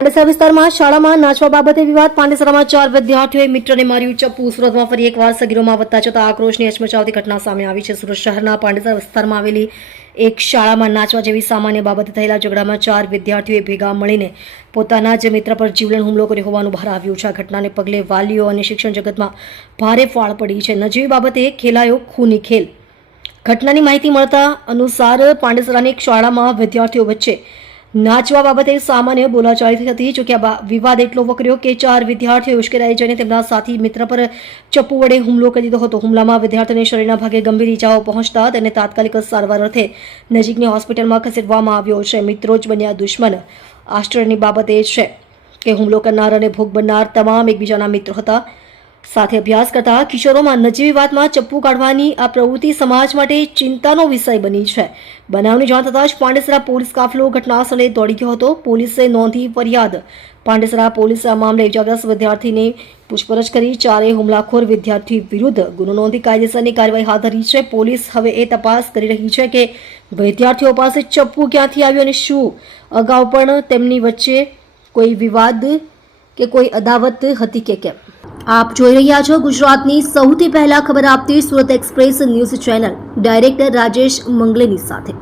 પાંડેસરા વિસ્તારમાં શાળામાં નાચવા બાબતે વિવાદ. પાંડેસરામાં 4 વિદ્યાર્થીઓએ મિત્રને માર્યું ચપ્પુ. સુરતમાં ફરી એકવાર સગીરોમાં વધતા જતા આક્રોશની હચમચાવતી ઘટના સામે આવી છે. સુરત શહેરના પાંડેસરા વિસ્તારમાં આવેલી એક શાળામાં નાચવા જેવી સામાન્ય બાબતે થયેલા ઝઘડામાં 4 વિદ્યાર્થીઓએ ભેગા મળીને પોતાના જ મિત્ર પર જીવલેણ હુમલો કર્યો હોવાનું બહાર આવ્યું છે. આ ઘટનાને પગલે વાલીઓ અને શિક્ષણ જગતમાં ભારે ફાળ પડી છે. નજીવી બાબતે ખેલાયો ખૂની ખેલ. ઘટનાની માહિતી મળતા અનુસાર પાંડેસરાની એક શાળામાં વિદ્યાર્થીઓ વચ્ચે નાચવા બાબતે સામાન્ય બોલાચાલી થઈ હતી. જોકે આ વિવાદ એટલો વકર્યો કે 4 વિદ્યાર્થીઓએ ઉશ્કેરાઈ જઈને તેમના સાથી મિત્ર પર ચપ્પુ વડે હુમલો કરી દીધો હતો. હુમલામાં વિદ્યાર્થીને શરીરના ભાગે ગંભીર ઈજાઓ પહોંચતા તેને તાત્કાલિક સારવાર અર્થે નજીકની હોસ્પિટલમાં ખસેડવામાં આવ્યો છે. મિત્રો જ બન્યા દુશ્મન. આશ્ચર્યની બાબત એ છે કે હુમલો કરનાર અને ભોગ બનનાર તમામ એકબીજાના મિત્રો હતા. સાથે અભ્યાસ કરતા કિશોરોમાં નજીવી વાતમાં ચપ્પુ કાઢવાની આ પ્રવૃત્તિ સમાજ માટે ચિંતાનો વિષય બની છે. બનાવની જાણ થતાં જ પાંડેસરા પોલીસ કાફલો ઘટનાસ્થળે દોડી ગયો હતો. પોલીસે નોંધી ફરિયાદ. પાંડેસરા પોલીસે આ મામલે ઇજાગ્રસ્ત વિદ્યાર્થીની પૂછપરછ કરી 4 હુમલાખોર વિદ્યાર્થી વિરુદ્ધ ગુનો નોંધી કાયદેસરની કાર્યવાહી હાથ ધરી છે. પોલીસ હવે એ તપાસ કરી રહી છે કે વિદ્યાર્થીઓ પાસે ચપ્પુ ક્યાંથી આવ્યું અને શું અગાઉ પણ તેમની વચ્ચે કોઈ વિવાદ કે કોઈ અદાવત હતી કે કેમ. આપ જોઈ રહ્યા છો ગુજરાતની સૌથી પહેલા ખબર આપતી Surat express news channel director Rajesh મંગલેની સાથે.